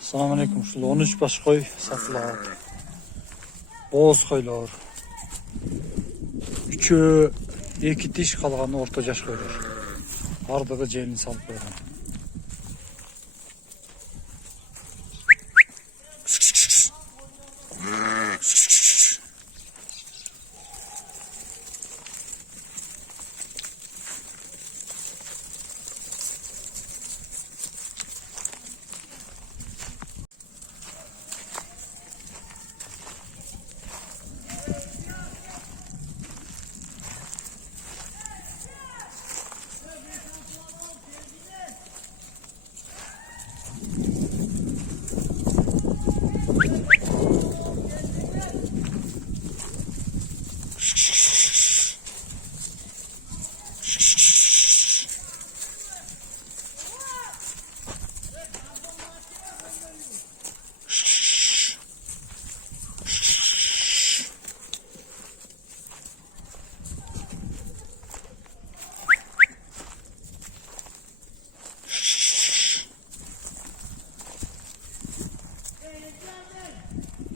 Assalamualaikum. Şu 13 baş koy satılar. Boz koylar. Üçü iki diş kalğanı orta yaş koylar. Arada da celini salıp koyulan.